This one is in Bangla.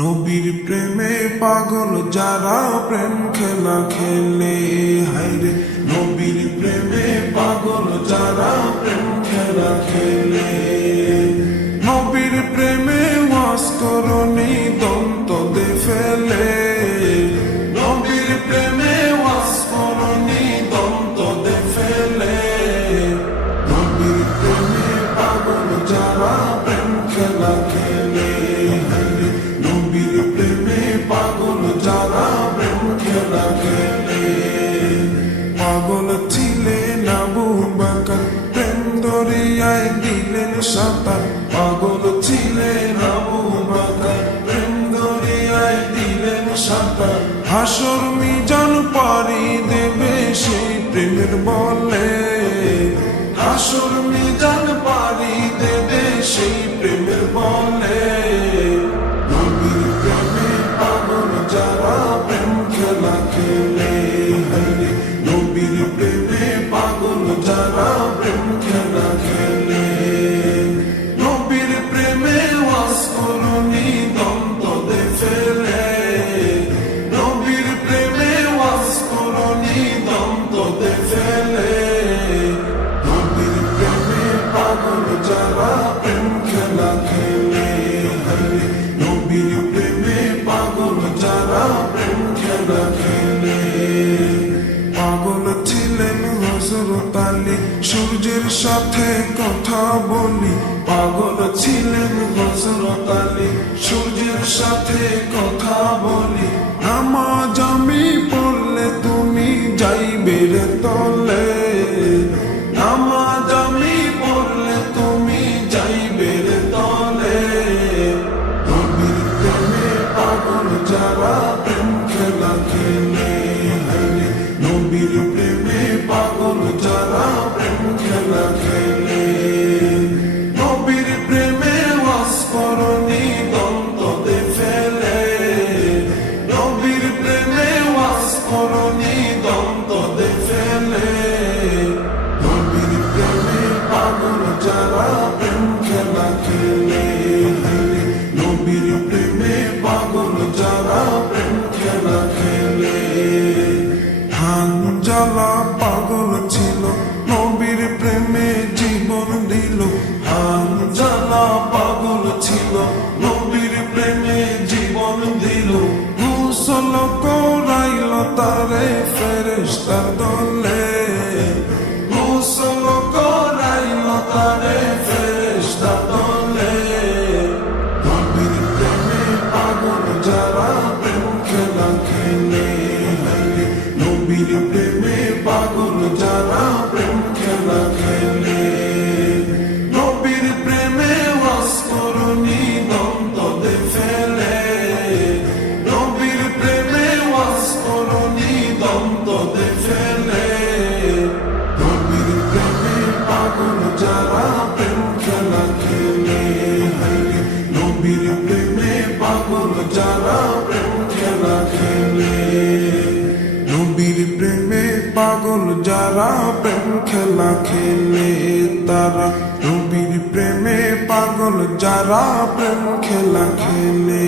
নবীর প্রেমে পাগল যারা প্রেম খেলা খেলে, হায়রে নবীর প্রেমে পাগল যারা প্রেম খেলা খেলে। নবীর প্রেমে ওয়াস করনি দন্ত দে ফেলে, নবীর প্রেমে ওয়াস করনি দন্ত দে ফেলে। নবীর প্রেমে পাগল যারা প্রেম খেলা খেলে, হায়রে নবীর প্রেমে পাগল যারা প্রেম খেলা খেলে। পাগল ছিলেন আবু বকর, প্রেম দরিয়ায় দিলেন সাঁতার। পাগল ছিলেন আবু বকর, প্রেম দরিয়ায় দিলেন সাঁতার। হাসর মিজান পারি দেবে সেই প্রেমের বলে, হাসর মিজান পারি দেবে সেই প্রেমের বলে। নবীর প্রেমে পাগল যারা প্রেম খেলা খেলে, হায়রে নবীর প্রেমে পাগল যারা প্রেম খেলা খেলে। নবীর প্রেমে ওয়াস করনি দন্ত দে ফেলে, নবীর প্রেমে ওয়াস করনি দন্ত দে ফেলে। নবীর প্রেমে পাগল যারা প্রেম খেলা খেলে, হায়রে নবীর প্রেমে পাগল যারা প্রেম খেলা খেলে। পাগল ছিলেন হযরত আলী, সূর্যের সাথে কথা বলি। পাগল ছিলেন হযরত আলী, সূর্যের সাথে কথা বলি। নামাজ আমি পড়লে তুমি যাইবে রে তলে, নামাজ আমি পড়লে তুমি যাইবে রে তলে। নবীর প্রেমে পাগল যারা প্রেম খেলা খেলে, হায়রে নবীর প্রেমে পাগল যারা প্রেম খেলা খেলে। নবীর প্রেমে ওয়াস করনি দন্ত দে ফেলে, নবীর প্রেমে ওয়াস করনি দন্ত দে ফেলে। নবীর প্রেমে পাগল যারা প্রেম খেলা খেলে, হায়রে নবীর প্রেমে পাগল যারা প্রেম খেলা খেলে। হানজালা পাগল ছিল, নবীর প্রেমে জীবন দিল। হানজালা পাগল ছিল, নবীর প্রেমে জীবন দিল। গোসল করাইল তারে ফেরেশতার দলে, গোসল করাইল তারে ফেরেশতার দলে। নবীর প্রেমে পাগল যারা প্রেম খেলা খেলে, হায়রে নবীর প্রেমে পাগল যারা প্রেম খেলা খেলে। নবীর প্রেমে ওয়াস করনি দন্ত দে ফেলে, নবীর প্রেমে ওয়াস করনি দন্ত দে ফেলে। নবীর প্রেমে পাগল যারা প্রেম খেলা খেলে, হায়রে নবীর প্রেমে পাগল যারা প্রেম খেলা খেলে। নবীর প্রেমে পাগল যারা প্রেম খেলা খেলে, তারা নবীর প্রেমে পাগল যারা প্রেম খেলা খেলে।